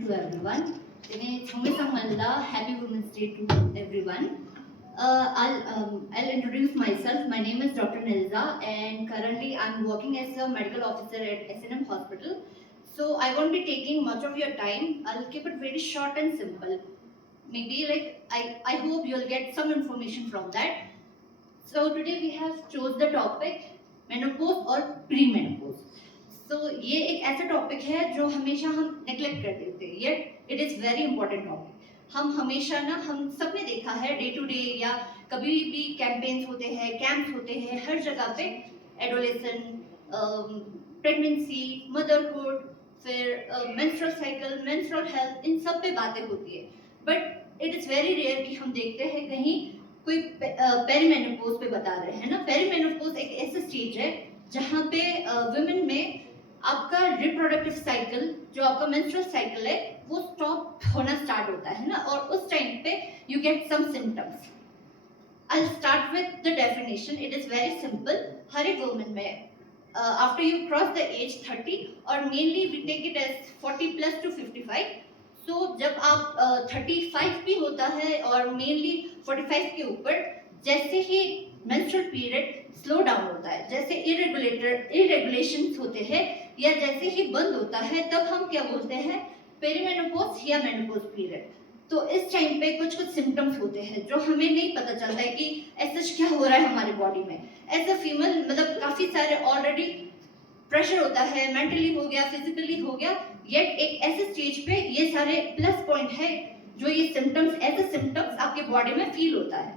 to everyone. Today, Happy Women's Day to everyone. I'll introduce myself. My name is Dr. Nilza, and currently I'm working as a medical officer at S&M Hospital. So I won't be taking much of your time. I'll keep it very short and simple. Maybe I hope you'll get some information from that. So today we have chose the topic menopause और pre-menopause. So ये एक ऐसा topic है जो हमेशा हम neglect कर देते हैं, yet it is very important topic. हम हमेशा ना, हम सब ने देखा है डे टू डे या कभी भी कैंपेन्स होते हैं, कैंप्स होते हैं, हर जगह पे एडोलेसेंट, प्रेगनेंसी, मदरहुड, फिर मेंस्ट्रुअल साइकिल, मेंस्ट्रुअल हेल्थ, इन सब पे बातें होती है. But it is very rare कि हम देखते हैं कहीं कोई पेरीमेनोपॉज पे बता रहे हैं ना. पेरीमेनोपॉज एक ऐसा स्टेज है जहाँ पे वुमेन में आपका रिप्रोडक्टिव साइकिल, जो आपका मेंस्ट्रुअल साइकिल है, वो स्टॉप होना स्टार्ट होता है ना. और उस टाइम पे you get some symptoms. I start with the definition. It is very simple. हर एक वुमेन में after you cross the age 30, और mainly we take it age 40 plus to 55. तो जब आप 35 भी होता है और मेनली 45 के ऊपर, जैसे ही मेंस्ट्रुअल पीरियड स्लो डाउन होता है, जैसे इरेगुलेशंस होते हैं या जैसे ही बंद होता है, तब हम क्या बोलते हैं, पेरीमेनोपॉज या मेनोपॉज पीरियड. तो इस टाइम पे कुछ कुछ सिम्टम्स होते हैं जो हमें नहीं पता चलता है कि ऐसा क्या हो रहा है हमारे बॉडी में. एज अ फीमेल मतलब काफ़ी सारे ऑलरेडी प्रेशर होता है, मेंटली हो गया, फिजिकली हो गया, येट एक ऐसे स्टेज पे ये सारे प्लस पॉइंट है जो ये सिम्टम्स, ऐसे सिम्टम्स आपके बॉडी में फील होता है.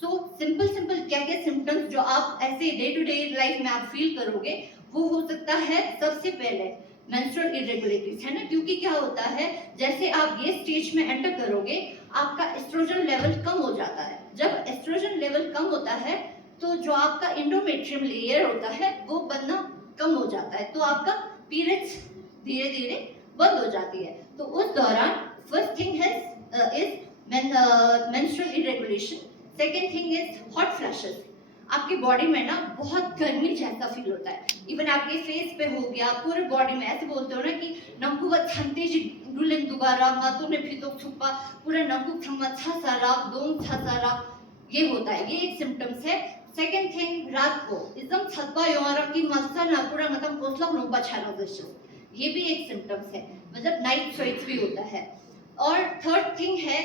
सो सिंपल क्या क्या सिम्टम्स जो आप ऐसे डे टू डे लाइफ में आप फील करोगे, वो हो सकता है सबसे पहले मेंस्ट्रुअल इरेगुलरिटीज, है ना. क्योंकि क्या होता है, जैसे आप ये स्टेज में एंटर करोगे, आपका एस्ट्रोजन लेवल कम हो जाता है. जब एस्ट्रोजन लेवल कम होता है तो जो आपका एंडोमेट्रियम लेयर होता है वो बनना कम हो जाता है, तो आपका पीरियड्स धीरे धीरे बंद हो जाती है. तो उस दौरान first thing is menstrual irregulation. Second thing is hot flashes. आपकी बॉडी में ना बहुत गर्मी जैसा फील होता है. इवन आपके फेस पे हो गया, पूरे बॉडी में. ऐसे बोलते हो ना कि नंकुवा छंते जी डुलेन दुगारा मातो ने फितो छुपा पूरा नंकुक थमा छासारा दोम छासारा, ये होता है. ये एक सिम्टम्स है. सेकेंड थिंग, रात को एकदम छतपा योरा की मस्ता ना पूरा मतलब कोसला नोपा छाना दृश्य, ये भी एक सिम्टम्स है, मतलब नाइट स्वेट्स भी होता है. और थर्ड थिंग है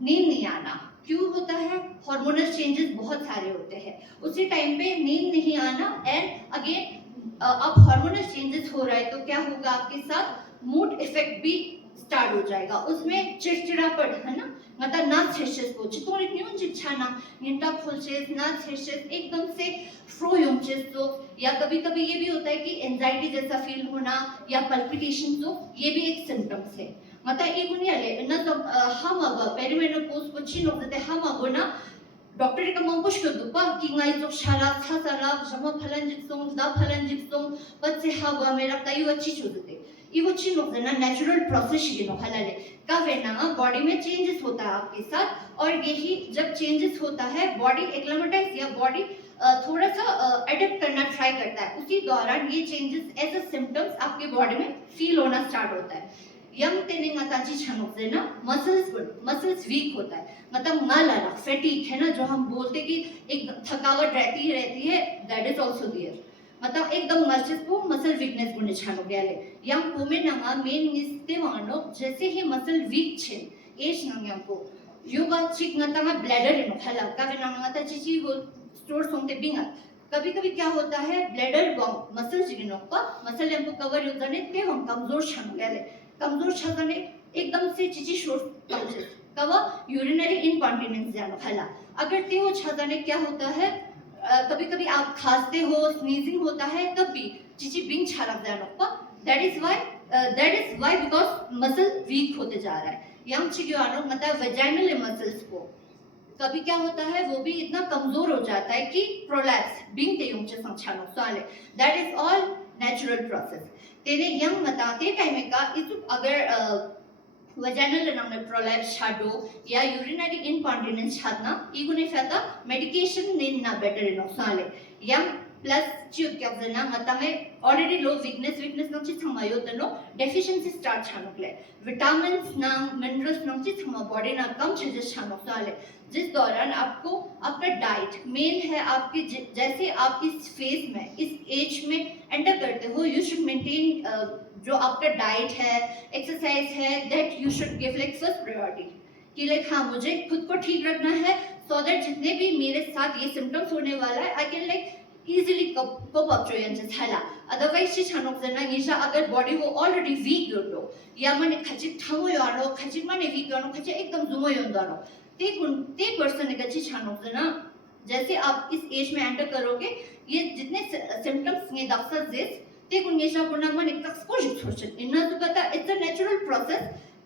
नींद नहीं आना. क्यों होता है, हार्मोनल चेंजेस बहुत सारे होते हैं उसी टाइम पे, नींद नहीं आना. एंड अगेन अब हार्मोनल चेंजेस हो रहा है तो क्या होगा, आपके साथ मूड इफेक्ट भी स्टार्ट हो जाएगा. उसमें चिड़चिड़ापन, है ना, मतलब ना छेशेस को चितो इतनी चिड़छाना निंटा फुलचेस ना छेशेस एकदम से फ्रो योमचेस. तो या कभी कभी ये भी होता है कि एंजाइटी जैसा फील होना या पल्पिटेशन, तो ये भी एक सिम्टम्स है. मतलब 이분이 나 하마가 페리메노포스 붙인 없는데 하마고나 डॉक्टर का मंगोश को दुपा कि ngai जो शाला छासाला जमा फलंजिक्सों दा फलंजिक्सों बच्चे हावा मेरा कई अच्छी चुदते. ये वो चीज लोग ना नेचुरल प्रोसेस ही नो हलाले का वेना बॉडी में चेंजेस होता है आपके साथ. और यही जब चेंजेस होता है, बॉडी एक्लेमेटाइज या बॉडी थोड़ा सा अडेप्ट करना ट्राई करता है, उसी दौरान ये चेंजेस एज अ सिम्टम्स आपके बॉडी में फील होना स्टार्ट होता है. यंग ट्रेनिंग अताची छनोक से ना मसल्स वीक होता है, मतलब मालाना फैटिक, है ना, जो हम बोलते कि एक थकावट रहती है, दैट इज आल्सो देयर. मतलब एकदम मसल वीकनेस गुने छानो गयाले यंग पोमे नंगा मेन निस्ते वानो जैसे ही मसल वीक छे एज नंगा को योगा चिक नंगा ब्लैडर नो हला का वे नंगा ता चिची वो स्टोर सोंते बिंगा. कभी कभी क्या होता है, ब्लैडर बम मसल जिनो का मसल हमको कवर युद्ध ने ते हम कमजोर छानो गयाले. कमजोर छाने एकदम से चिची शोर पहुंचे कवा यूरिनरी इनकॉन्टिनेंस जानो हला. अगर ते वो छाने क्या होता है, कभी कभी आप खांसते हो, स्नीजिंग होता है, तब भी चिची बिंग छालक जानो पा. That is why because muscle week होते जा रहा है. यंग चिगियानो मतलब वेजाइनल मसल्स को कभी क्या होता है, वो भी इतना कमजोर हो जाता है कि प्रोलैप्स बिंग ते युंग चे संचानो साले. That is all natural process. तेने यंग मताते टाइम का इतु अगर वजाइनल नंगे प्रोलैप्स छाडो या यूरिनरी इनकॉन्टिनेंस छादना इगुने फैता मेडिकेशन ने ना बेटर नो साले. Young plus chiu kya zana matame already low weakness nang chi thama yo tano deficiency start chanokle vitamins nang minerals nang chi thama body na kam changes chanok sale जिस दौरान आपको आपका diet main है आपके जैसे आप इस phase में इस एज में एंटर करते हो यू शुड मेंटेन जो आपका डाइट है एक्सरसाइज है that you should give like first priority कि लाइक हाँ मुझे खुद को ठीक रखना है सो दैट जितने भी मेरे साथ ये सिम्टम्स होने वाला है I can like easily cope up to yan chala otherwise chi chanok jana ngisha agar body wo already weak yo do ya mane khachi thawo yo aro khachi mane weak yo no khachi ekdam zumo yo ndaro ते person का chi chanok jana जैसे आप इस as में enter करोगे ये जितने symptoms ये दक्सा जिस ते कुंगेशा पुना मने एक्सपोजर छोड़ इन्ना तो पता it's a natural process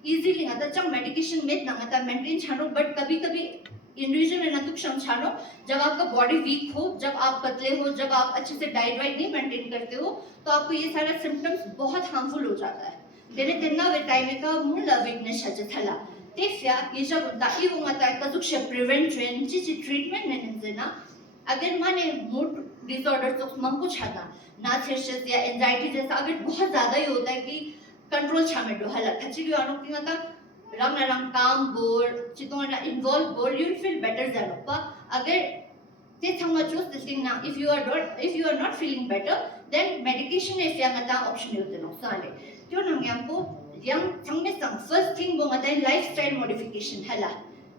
easily आता चंग मेडिकेशन में ना आता मेंटेन छानो बट कभी-कभी इंडिविजुअल है ना तो क्षम छानो जब आपका बॉडी वीक हो जब आप पतले हो जब आप अच्छे से डाइट वाइट नहीं मेंटेन करते हो तो आपको ये सारा सिम्टम्स बहुत हार्मफुल हो जाता है देने तेना वे टाइम का मूल वीकनेस है जथला तेफ्या ये जब दाई वो मता का सुख प्रिवेंशन जी ट्रीटमेंट ने नजना अगर माने मूड डिसऑर्डर तो मंको छाता ना थ्रेशस या एंजाइटी जैसा अगर बहुत ज्यादा ही होता है कि कंट्रोल छामे दो हला खची वानो की मता रंग रंग काम बोर चितोना इन्वॉल्व बोर यू फील बेटर जानोपा अगर ते थंगा चूज दिस थिंग ना if you are not feeling better then medication is या मता ऑप्शन होते नो साले त्यो नंग हमको यंग थंगे संग फर्स्ट थिंग वो मता लाइफस्टाइल मॉडिफिकेशन हला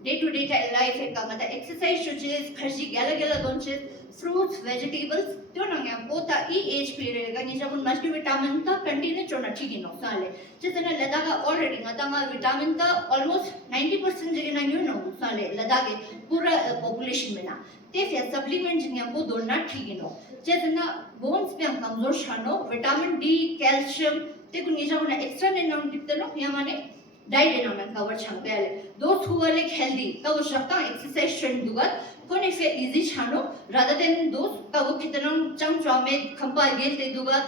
डे टू डे लाइफ का मता एक्सरसाइज चीज खर्ची गला गला दोन चीज fruits vegetables त्यो नंगे हमको ता ई एज पीरियड का नि जब मल्टी विटामिन ता कंटिन्यू चोना ठीक नो साले जितना लदा का ऑलरेडी मता मा विटामिन ता ऑलमोस्ट 90% जगह ना न्यू नो साले लदा के पूरा पॉपुलेशन में ना ते फिर सप्लीमेंट जिन हमको दोना ठीक नो जितना बोन्स पे हम कमजोर छानो विटामिन डी कैल्शियम ते को नि जब ना एक्स्ट्रा ने नाम दिखते नो या माने डाइट ना में कवर छान पहले दोस्त हुआ लाइक हेल्दी का वो शक्ता एक्सरसाइज ट्रेंड दुआ कोन इसे इजी छानो रादर देन दोस्त का वो कितना चंग चामे खंपा गेल ते दुआ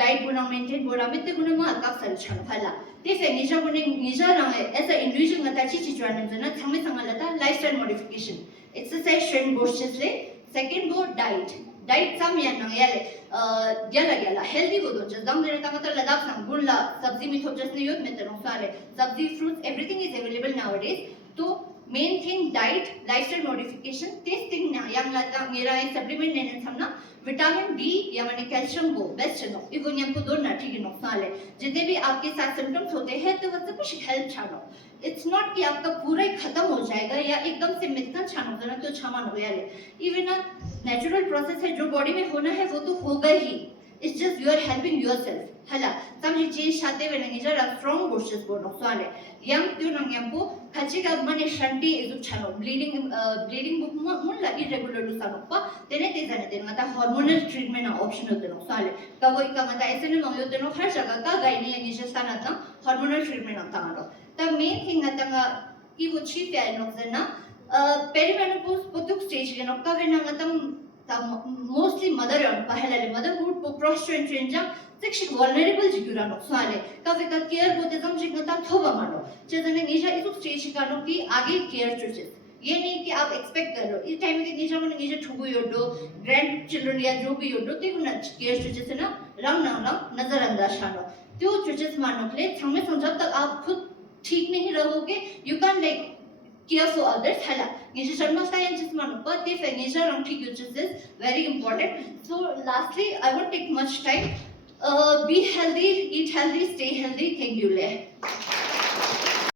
डाइट बुना मेंटेन बोरा में ते गुना मा का सर छानो फला ते से निजा बुने निजा ना ऐसा इंडिविजुअल मता ची जना थमे संगलता लाइफस्टाइल मॉडिफिकेशन एक्सरसाइज ट्रेंड बोर्चेसले सेकंड वो डाइट सम या ना याले गला हेल्दी वो दो जदम देने का मतलब लद्दाख संग गुल्ला सब्जी में थोड़ा जैसे यूथ में तनो सारे सब्जी fruits everything is available nowadays तो main thing diet lifestyle modification this thing ना yang lada मेरा ये सप्लीमेंट लेने हम ना विटामिन डी या माने कैल्शियम को बेस्ट नो इवन हमको दो ना ठीक नो साले जितने भी आपके साथ सिम्टम्स होते हैं तो वो कुछ हेल्प छानो इट्स नॉट कि आपका पूरा ही खत्म हो जाएगा या एकदम से मिथन छानो देना तो छामा हो याले इवन अ नेचुरल प्रोसेस है जो बॉडी में होना है वो तो होगा ही it's just you are helping yourself हला समझे चेंज छाते वे नहीं जरा स्ट्रांग बोर्सेस बोनो साले यम त्यो नंग यमको खची का मने शंटी इजु छानो ब्लीडिंग बुक मुन लगी रेगुलर लु सानो पा तेने ते जाने देन मता हार्मोनल ट्रीटमेंट ना ऑप्शन होते नो साले का वो का मता ऐसे ने मंगयो ते नो हर जगह का गाइने यानी जस्ताना ता हार्मोनल ट्रीटमेंट ना तानो ता मेन थिंग अतंगा की वो चीफ या नो जना पेरिमेनोपॉज पुतुक स्टेज के नो का वे ना मतम mostly mother on pahelale motherhood po prostrate change section vulnerable jigura no sale ka ve ka care bote tam jigna thoba mano चेतने निशा इस स्टेज का नो कि आगे केयर चुचे ये नहीं कि आप एक्सपेक्ट कर लो इस टाइम के निशा मन निशा ठुगु योडो ग्रैंड चिल्ड्रन या जो भी योडो ते गुना केयर चुचे से ना रंग ना नजरअंदाज शानो त्यो चुचे मानो के समय जब तक आप खुद ठीक नहीं रहोगे you can like care for others hala nisha sharma science manu but if nisha rang thik is very important so lastly I won't take much time be healthy eat healthy stay healthy thank you le